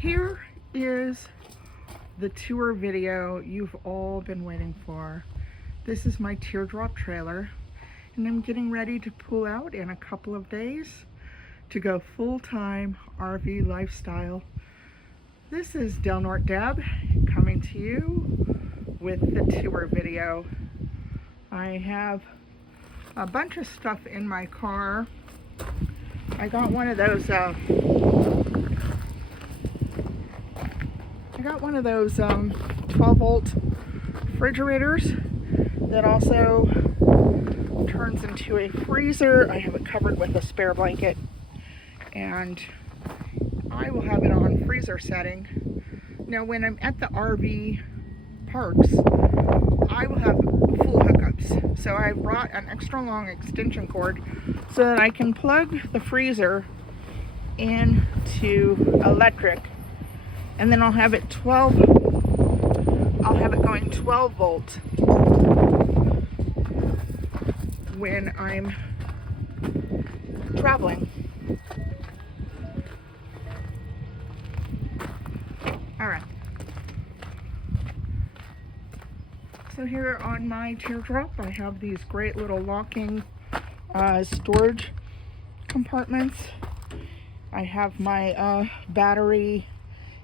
Here is the tour video you've all been waiting for. This is my teardrop trailer, and I'm getting ready to pull out in a couple of days to go full-time RV lifestyle. This is Del Norte Deb coming to you with the tour video. I have a bunch of stuff in my car. I got one of those 12-volt refrigerators that also turns into a freezer. I have it covered with a spare blanket, and I will have it on freezer setting. Now when I'm at the RV parks, I will have full hookups. So I brought an extra long extension cord so that I can plug the freezer into electric, and then I'll have it going 12 volt when I'm traveling. All right. So here on my teardrop, I have these great little locking storage compartments. I have my battery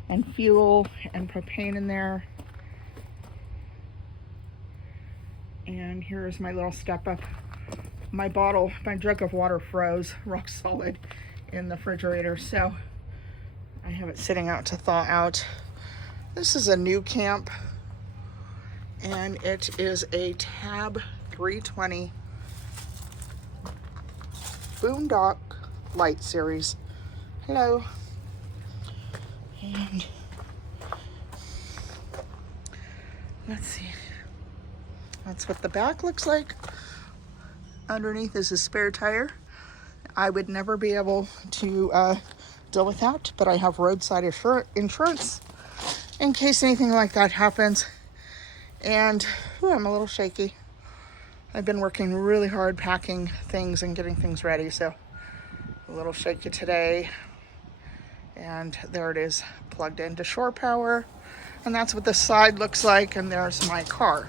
and fuel and propane in there. And here's my little step up. My jug of water froze rock solid in the refrigerator, so I have it sitting out to thaw out. This is a NuCamp, and it is a Tab320 Boondock Light Series. Hello. And let's see. That's what the back looks like. Underneath is a spare tire. I would never be able to deal with that, but I have roadside insurance in case anything like that happens. And I'm a little shaky. I've been working really hard packing things and getting things ready, so a little shaky today. And there it is, plugged into shore power. And that's what the side looks like, and there's my car.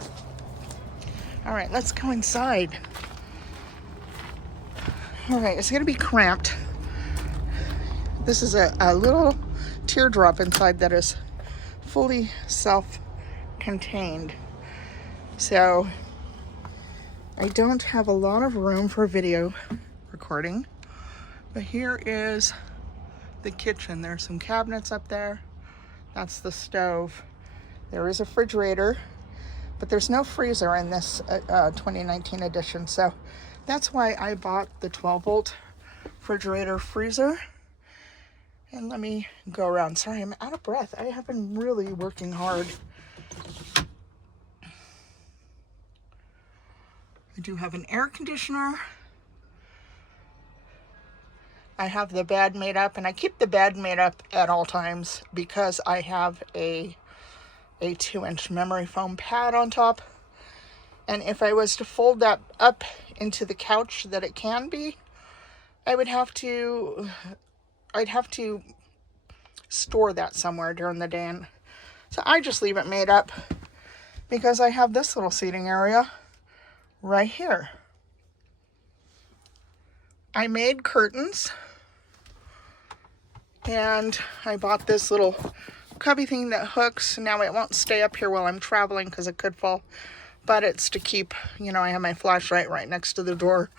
All right, let's go inside. All right, it's gonna be cramped. This is a little teardrop inside that is fully self-contained. So I don't have a lot of room for video recording, but here is the kitchen. There's some cabinets up there. That's the stove. There is a refrigerator, but there's no freezer in this 2019 edition. So that's why I bought the 12-volt refrigerator freezer. And let me go around. Sorry, I'm out of breath. I have been really working hard. I do have an air conditioner. I have the bed made up, and I keep the bed made up at all times because I have a 2-inch memory foam pad on top. And if I was to fold that up into the couch that it can be, I'd have to store that somewhere during the day. And so I just leave it made up because I have this little seating area right here. I made curtains, and I bought this little cubby thing that hooks. Now it won't stay up here while I'm traveling because it could fall, but it's to keep, I have my flashlight right next to the door.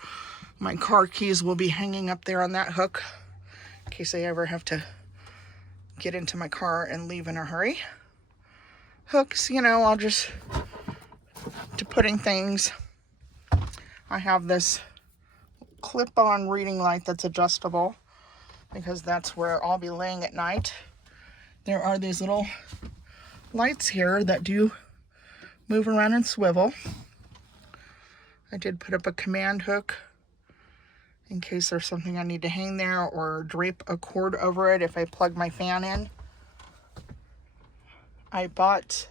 My car keys will be hanging up there on that hook in case I ever have to get into my car and leave in a hurry. Hooks, I'll just, to putting things. I have this clip-on reading light that's adjustable because that's where I'll be laying at night. There are these little lights here that do move around and swivel. I did put up a command hook in case there's something I need to hang there or drape a cord over it if I plug my fan in. I bought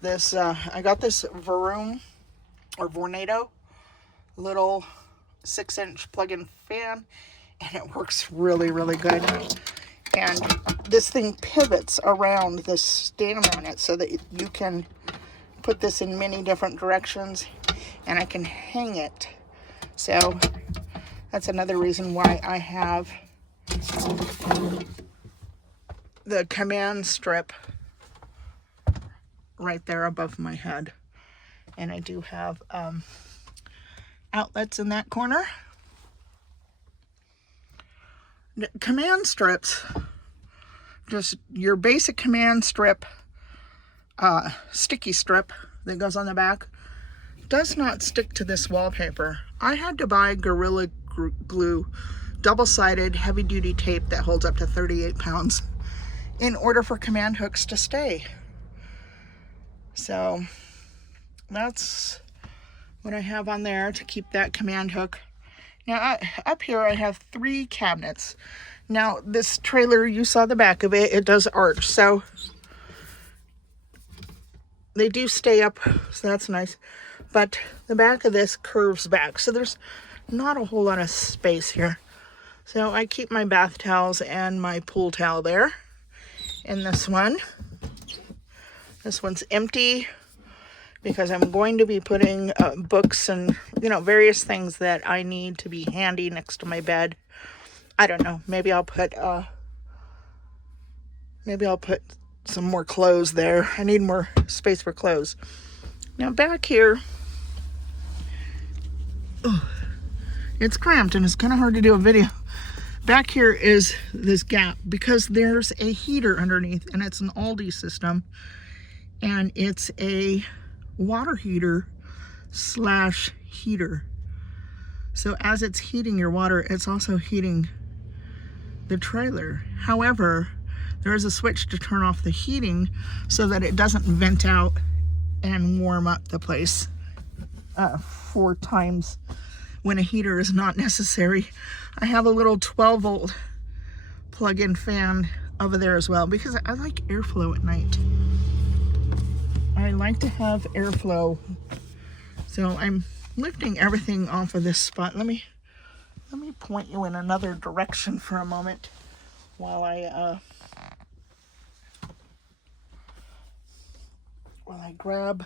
this, I got this Vornado little 6-inch plug-in fan, and it works really, really good. And this thing pivots around the stand on it so that you can put this in many different directions, and I can hang it. So that's another reason why I have the command strip right there above my head. And I do have outlets in that corner. The command strips, just your basic command strip, sticky strip that goes on the back, does not stick to this wallpaper. I had to buy Gorilla Glue double-sided heavy-duty tape that holds up to 38 pounds in order for command hooks to stay. So that's what I have on there to keep that command hook. Now up here I have 3 cabinets. Now this trailer, you saw the back of it, it does arch, so they do stay up, so that's nice. But the back of this curves back, so there's not a whole lot of space here. So I keep my bath towels and my pool towel there. And this one's empty because I'm going to be putting books and, you know, various things that I need to be handy next to my bed. I don't know. Maybe I'll put some more clothes there. I need more space for clothes. Now back here, it's cramped and it's kind of hard to do a video. Back here is this gap because there's a heater underneath, and it's an Aldi system, and it's a water heater / heater. So as it's heating your water, it's also heating the trailer. However, there is a switch to turn off the heating so that it doesn't vent out and warm up the place 4 times when a heater is not necessary. I have a little 12-volt plug-in fan over there as well because I like airflow at night. I like to have airflow. So I'm lifting everything off of this spot. Let me point you in another direction for a moment while I grab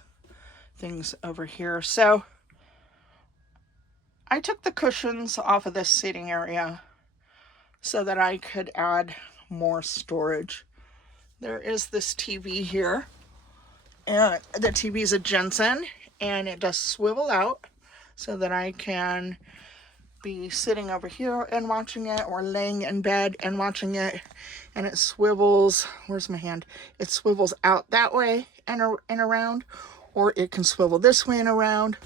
things over here. So I took the cushions off of this seating area so that I could add more storage. There is this TV here, and the TV is a Jensen, and it does swivel out so that I can be sitting over here and watching it, or laying in bed and watching it, and it swivels, where's my hand? It swivels out that way and around, or it can swivel this way and around.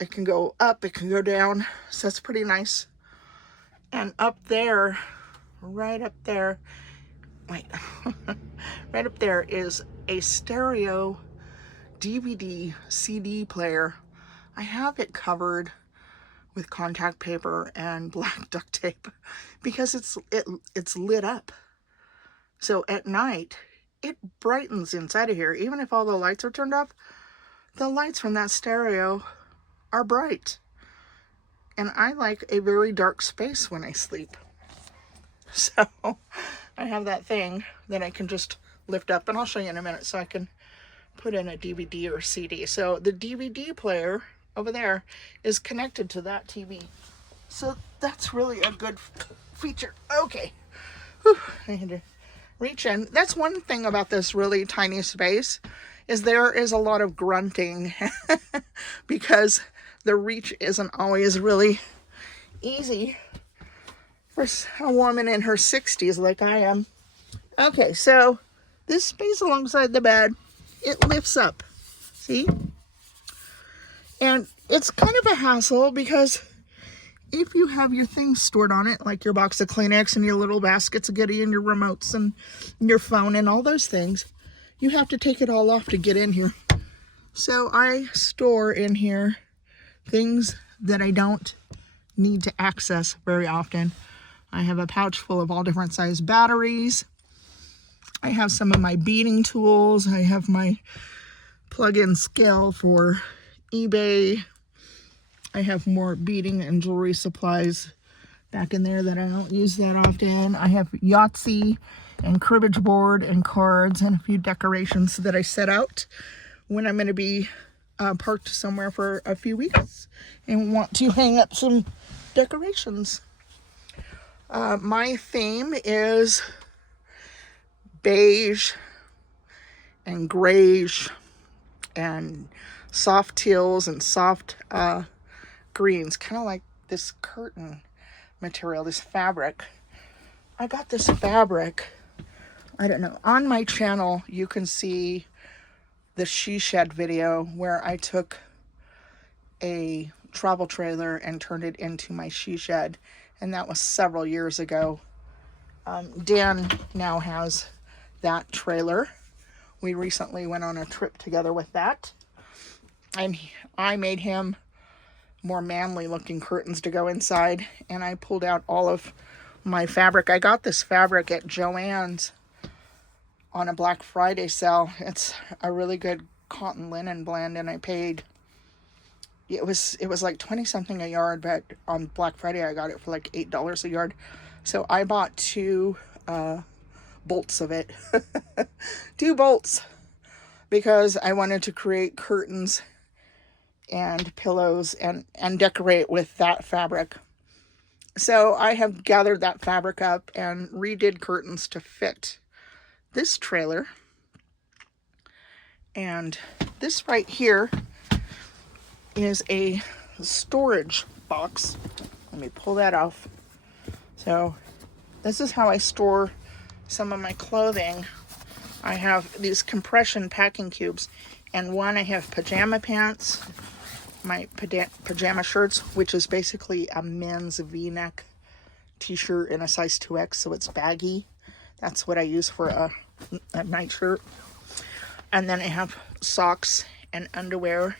It can go up, it can go down, so that's pretty nice. And up there, right up there, right up there is a stereo DVD CD player. I have it covered with contact paper and black duct tape because it's lit up. So at night, it brightens inside of here. Even if all the lights are turned off, the lights from that stereo are bright. And I like a very dark space when I sleep. So I have that thing that I can just lift up, and I'll show you in a minute, so I can put in a DVD or CD. So the DVD player over there is connected to that TV. So that's really a good feature. Okay. Whew, I had to reach in. That's one thing about this really tiny space, is there is a lot of grunting because the reach isn't always really easy for a woman in her 60s like I am. Okay, so this space alongside the bed, it lifts up. See? And it's kind of a hassle because if you have your things stored on it, like your box of Kleenex and your little baskets of goodie and your remotes and your phone and all those things, you have to take it all off to get in here. So I store in here things that I don't need to access very often. I have a pouch full of all different size batteries. I have some of my beading tools. I have my plug-in scale for eBay. I have more beading and jewelry supplies back in there that I don't use that often. I have Yahtzee and cribbage board and cards and a few decorations that I set out when I'm going to be parked somewhere for a few weeks and want to hang up some decorations. My theme is beige and grayish and soft teals and soft greens, kind of like this curtain material, this fabric. I got this fabric, I don't know, on my channel you can see the she shed video where I took a travel trailer and turned it into my she shed, and that was several years ago. Dan now has that trailer. We recently went on a trip together with that, and I made him more manly looking curtains to go inside, and I pulled out all of my fabric. I got this fabric at Joann's on a Black Friday sale. It's a really good cotton linen blend, and I paid, it was like 20 something a yard, but on Black Friday I got it for like $8 a yard. So I bought 2 bolts of it. 2 bolts, because I wanted to create curtains and pillows and decorate with that fabric. So I have gathered that fabric up and redid curtains to fit this trailer. And this right here is a storage box. Let me pull that off. So this is how I store some of my clothing. I have these compression packing cubes, and one I have pajama pants, my pajama shirts, which is basically a men's v-neck t-shirt in a size 2X, so it's baggy. That's what I use for a night shirt. And then I have socks and underwear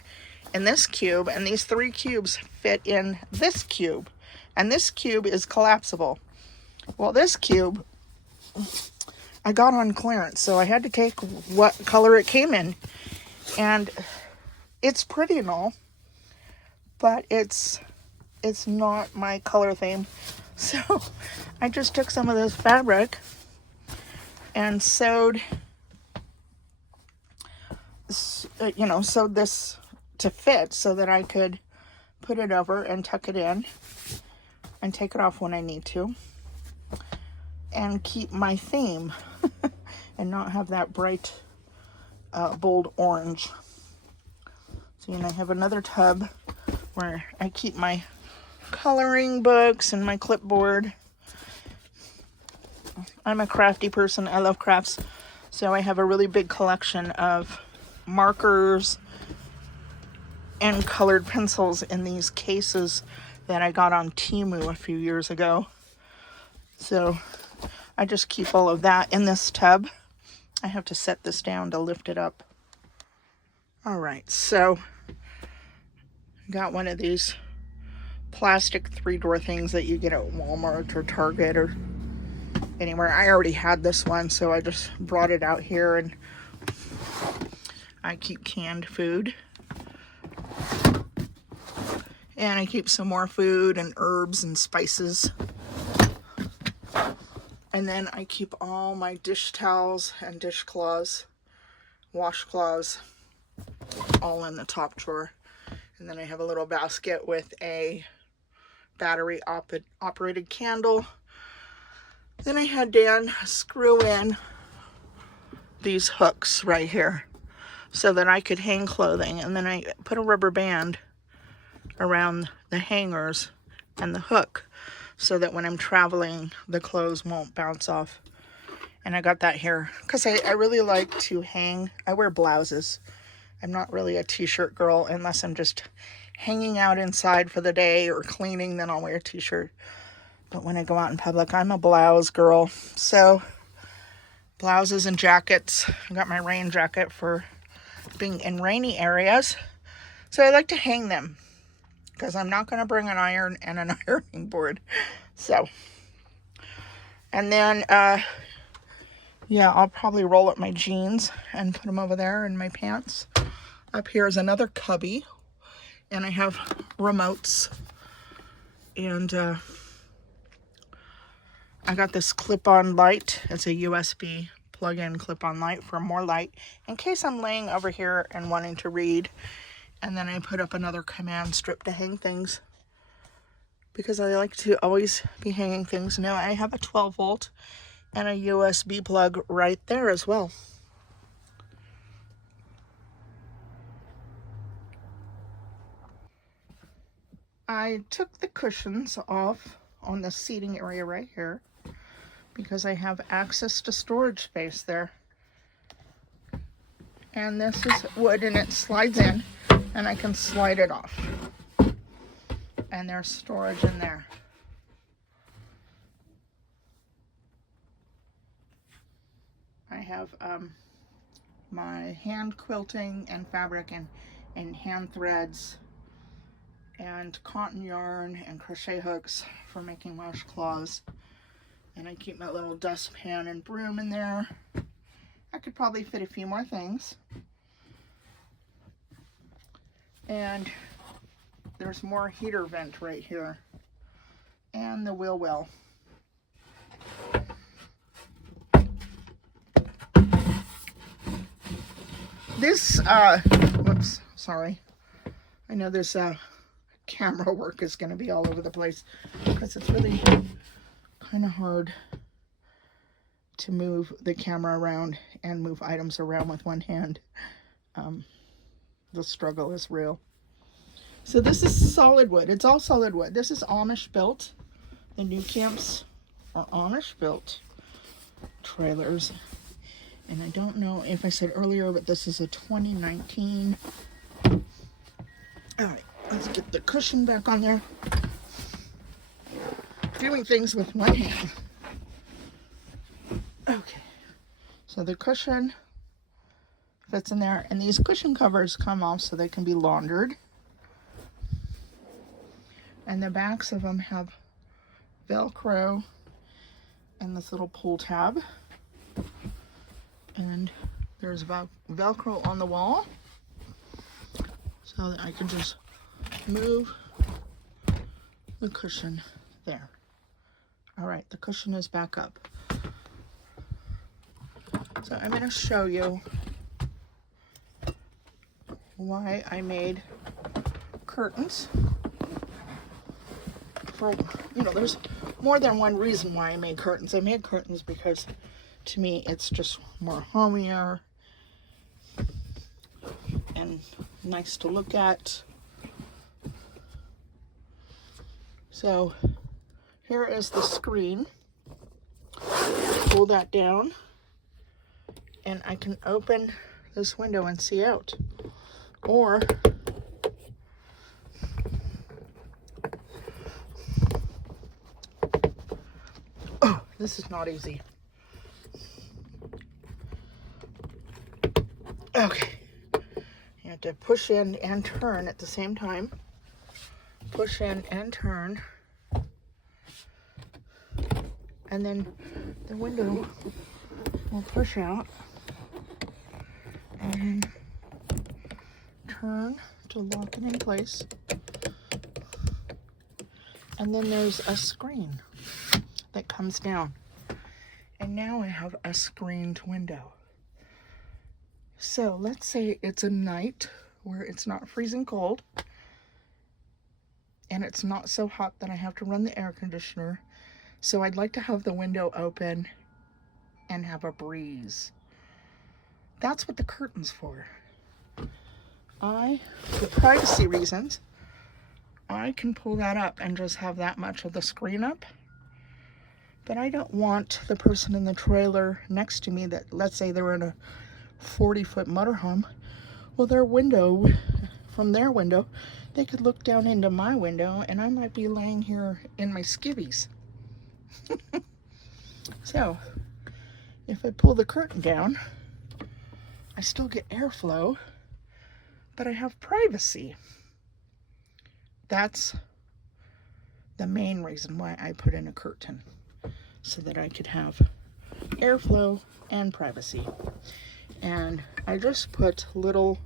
in this cube, and these 3 cubes fit in this cube, and this cube is collapsible. Well, this cube I got on clearance, so I had to take what color it came in, and it's pretty and all, but it's not my color theme. So I just took some of this fabric and sewed this to fit so that I could put it over and tuck it in and take it off when I need to, and keep my theme and not have that bright bold orange. So, I have another tub where I keep my coloring books and my clipboard. I'm a crafty person. I love crafts. So I have a really big collection of markers and colored pencils in these cases that I got on Temu a few years ago. So I just keep all of that in this tub. I have to set this down to lift it up. All right, so got one of these plastic 3-drawer things that you get at Walmart or Target or anywhere. I already had this one, so I just brought it out here, and I keep canned food. And I keep some more food and herbs and spices. And then I keep all my dish towels and dishcloths, washcloths, all in the top drawer. And then I have a little basket with a battery operated candle. Then I had Dan screw in these hooks right here so that I could hang clothing. And then I put a rubber band around the hangers and the hook so that when I'm traveling, the clothes won't bounce off. And I got that here because I really like to hang. I wear blouses. I'm not really a t-shirt girl unless I'm just hanging out inside for the day or cleaning, then I'll wear a t-shirt. But when I go out in public, I'm a blouse girl. So blouses and jackets. I got my rain jacket for being in rainy areas. So I like to hang them because I'm not going to bring an iron and an ironing board. So, and then, I'll probably roll up my jeans and put them over there in my pants. Up here is another cubby, and I have remotes and I got this clip-on light. It's a USB plug-in clip-on light for more light in case I'm laying over here and wanting to read. And then I put up another command strip to hang things because I like to always be hanging things. Now I have a 12 volt and a USB plug right there as well. I took the cushions off on the seating area right here because I have access to storage space there. And this is wood and it slides in and I can slide it off. And there's storage in there. I have my hand quilting and fabric and hand threads and cotton yarn and crochet hooks for making washcloths. And I keep my little dustpan and broom in there. I could probably fit a few more things. And there's more heater vent right here. And the wheel well. This, whoops, sorry. I know this camera work is going to be all over the place because it's really kind of hard to move the camera around and move items around with one hand. The struggle is real. So this is solid wood. It's all solid wood. This is Amish built. The NuCamps are Amish built trailers. And I don't know if I said earlier, but this is a 2019. All right, let's get the cushion back on there. Doing things with one hand. Okay, so the cushion fits in there, and these cushion covers come off so they can be laundered. And the backs of them have Velcro and this little pull tab. And there's Velcro on the wall so that I can just move the cushion there. All right, the cushion is back up. So I'm going to show you why I made curtains. For, you know, there's more than one reason why I made curtains. I made curtains because to me it's just more homier and nice to look at. So here is the screen. Pull that down and I can open this window and see out. Or oh, this is not easy. Okay, you have to push in and turn at the same time. Push in and turn. And then the window will push out and turn to lock it in place. And then there's a screen that comes down. And now I have a screened window. So let's say it's a night where it's not freezing cold and it's not so hot that I have to run the air conditioner. So I'd like to have the window open and have a breeze. That's what the curtain's for. For privacy reasons, I can pull that up and just have that much of the screen up. But I don't want the person in the trailer next to me that, let's say they're in a 40-foot motorhome, well, their window, from their window, they could look down into my window and I might be laying here in my skivvies. So, if I pull the curtain down, I still get airflow, but I have privacy. That's the main reason why I put in a curtain, so that I could have airflow and privacy. And I just put little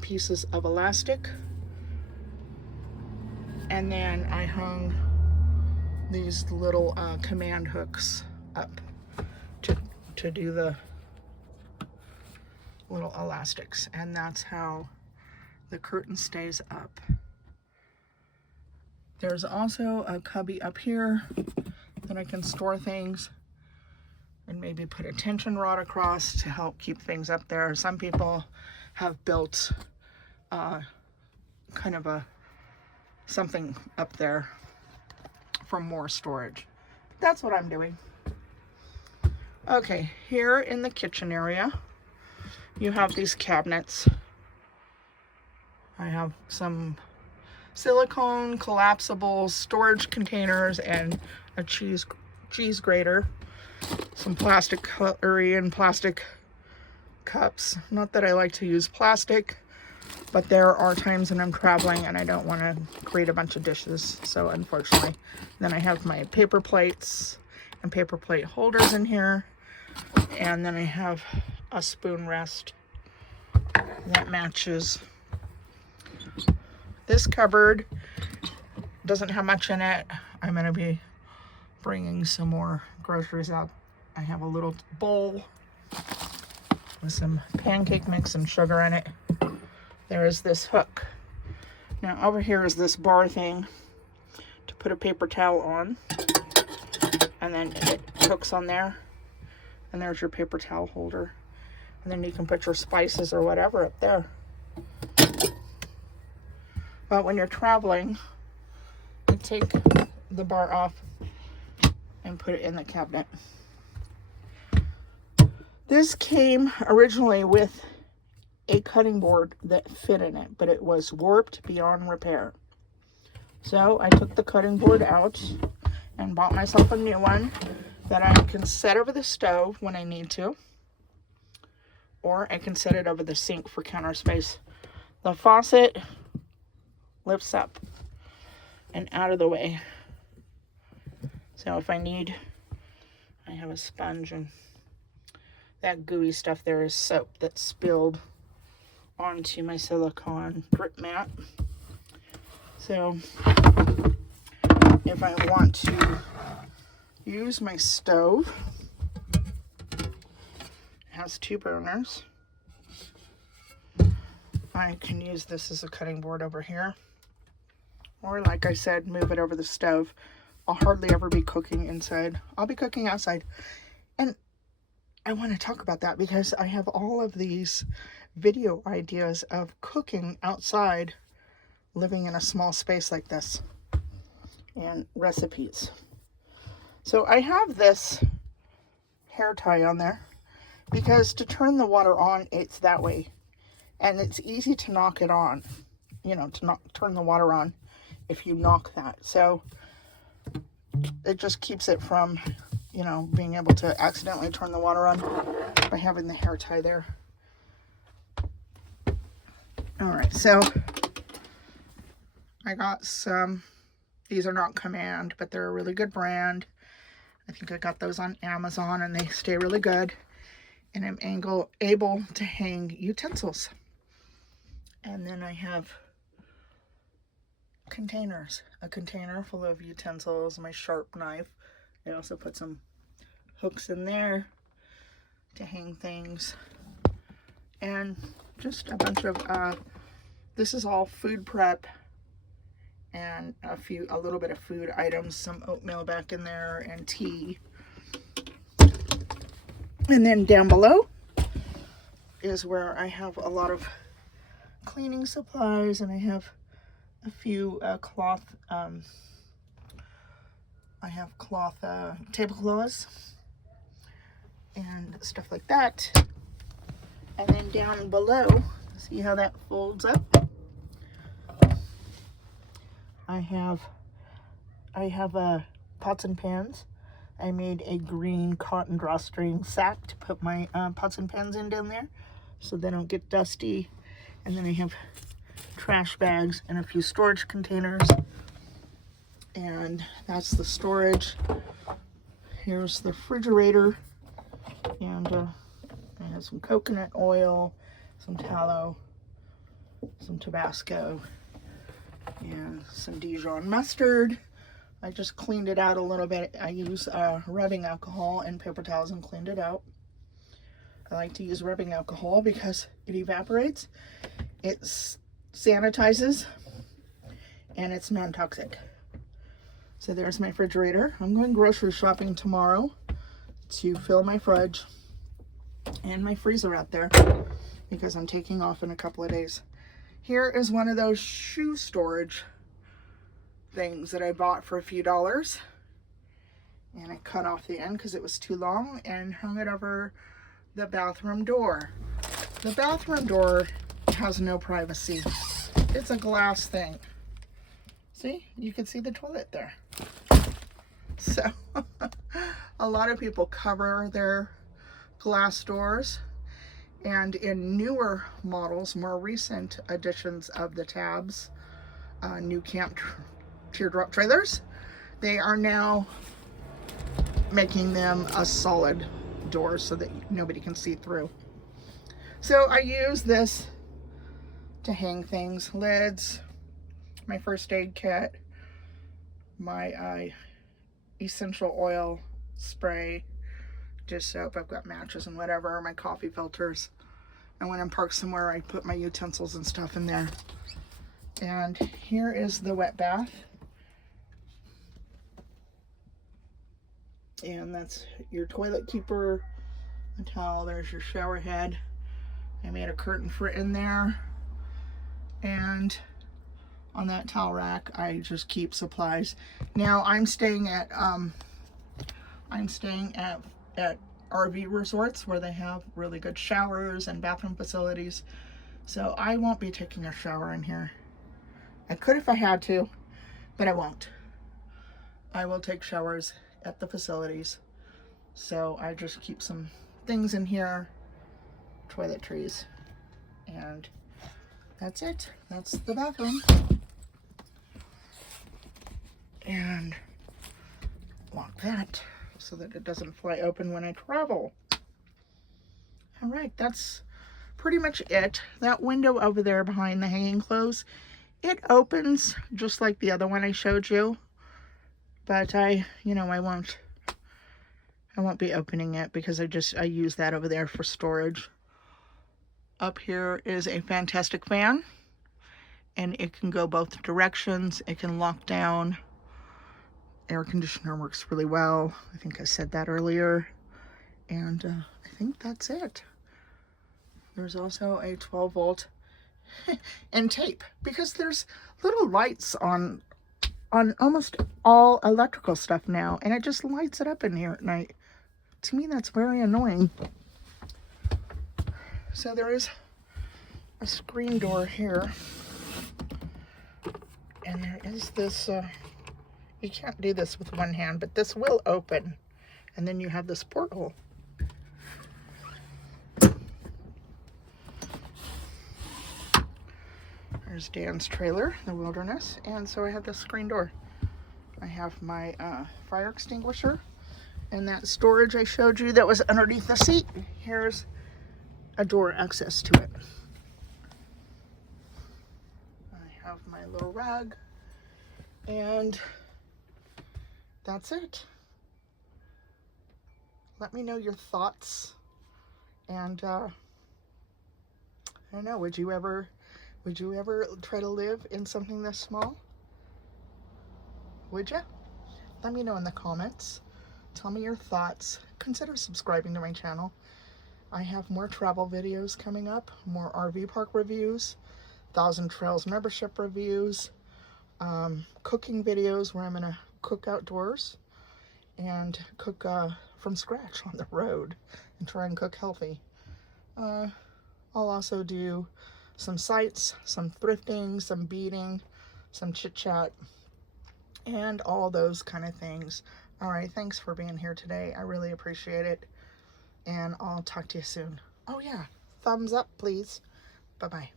pieces of elastic, and then I hung these little command hooks up to do the little elastics, and that's how the curtain stays up. There's also a cubby up here that I can store things and maybe put a tension rod across to help keep things up there. Some people have built kind of something up there for more storage. That's what I'm doing. Okay, here in the kitchen area, you have these cabinets. I have some silicone collapsible storage containers and a cheese grater, some plastic cutlery and plastic cups. Not that I like to use plastic, but there are times when I'm traveling and I don't want to create a bunch of dishes, so unfortunately. Then I have my paper plates and paper plate holders in here, and then I have a spoon rest that matches. This cupboard doesn't have much in it. I'm going to be bringing some more groceries out. I have a little bowl with some pancake mix and sugar in it. There is this hook. Now over here is this bar thing to put a paper towel on, and then it hooks on there, and there's your paper towel holder, and then you can put your spices or whatever up there. But when you're traveling, you take the bar off and put it in the cabinet. This came originally with a cutting board that fit in it, but it was warped beyond repair. So I took the cutting board out and bought myself a new one that I can set over the stove when I need to, or I can set it over the sink for counter space. The faucet lifts up and out of the way. So if I need, I have a sponge, and that gooey stuff there is soap that spilled onto my silicone drip mat. So if I want to use my stove, it has 2 burners. I can use this as a cutting board over here, or like I said, move it over the stove. I'll hardly ever be cooking inside. I'll be cooking outside. And I want to talk about that because I have all of these video ideas of cooking outside, living in a small space like this, and recipes. So I have this hair tie on there because to turn the water on, it's that way. And it's easy to knock it on, you know, to not turn the water on if you knock that. So it just keeps it from, you know, being able to accidentally turn the water on by having the hair tie there. All right, so I got some, these are not Command, but they're a really good brand. I think I got those on Amazon, and they stay really good. And I'm able to hang utensils. And then I have containers, a container full of utensils, my sharp knife. I also put some hooks in there to hang things, and just a bunch of this is all food prep and a little bit of food items, some oatmeal back in there, and tea. And then down below is where I have a lot of cleaning supplies, and I have a few cloth tablecloths and stuff like that. And then down below, see how that folds up? I have pots and pans. I made a green cotton drawstring sack to put my pots and pans in down there so they don't get dusty. And then I have trash bags and a few storage containers. And that's the storage. Here's the refrigerator. And I have some coconut oil, some tallow, some Tabasco, and some Dijon mustard, I just cleaned it out a little bit. I use rubbing alcohol and paper towels and cleaned it out. I like to use rubbing alcohol because it evaporates, it sanitizes, and it's non-toxic. So there's my refrigerator. I'm going grocery shopping tomorrow to fill my fridge and my freezer out there because I'm taking off in a couple of days. Here is one of those shoe storage things that I bought for a few dollars. And I cut off the end because it was too long and hung it over the bathroom door. The bathroom door has no privacy. It's a glass thing. See, you can see the toilet there. So a lot of people cover their glass doors, and in newer models, more recent editions of the Tabs, NuCamp Teardrop trailers, they are now making them a solid door so that nobody can see through. So I use this to hang things, lids, my first aid kit, my essential oil spray, dish soap, I've got matches and whatever, my coffee filters. And when I'm parked somewhere, I put my utensils and stuff in there. And here is the wet bath. And that's your toilet keeper, a towel, there's your shower head. I made a curtain for it in there. And on that towel rack, I just keep supplies. Now I'm staying at RV resorts where they have really good showers and bathroom facilities. So I won't be taking a shower in here. I could if I had to, but I won't. I will take showers at the facilities. So I just keep some things in here, toiletries, and that's it. That's the bathroom. And lock that so that it doesn't fly open when I travel. All right, that's pretty much it. That window over there behind the hanging clothes, it opens just like the other one I showed you, but I won't be opening it because I use that over there for storage. Up here is a fantastic fan, and it can go both directions. It can lock down. Air conditioner works really well. I think I said that earlier. And I think that's it. There's also a 12 volt and tape, because there's little lights on almost all electrical stuff now, and it just lights it up in here at night. To me, that's very annoying. So there is a screen door here, and there is this, you can't do this with one hand, but this will open, and then you have this porthole. There's Dan's trailer, the wilderness, and so I have this screen door. I have my fire extinguisher, and that storage I showed you that was underneath the seat, here's a door access to it. I have my little rug, and that's it. Let me know your thoughts, and I don't know, would you ever try to live in something this small? Would you? Let me know in the comments. Tell me your thoughts. Consider subscribing to my channel. I have more travel videos coming up, more RV park reviews, 1,000 Trails membership reviews, cooking videos where I'm going to cook outdoors and cook from scratch on the road and try and cook healthy. I'll also do some sights, some thrifting, some beading, some chit chat, and all those kind of things. All right, thanks for being here today. I really appreciate it, and I'll talk to you soon. Oh yeah, thumbs up, please. Bye-bye.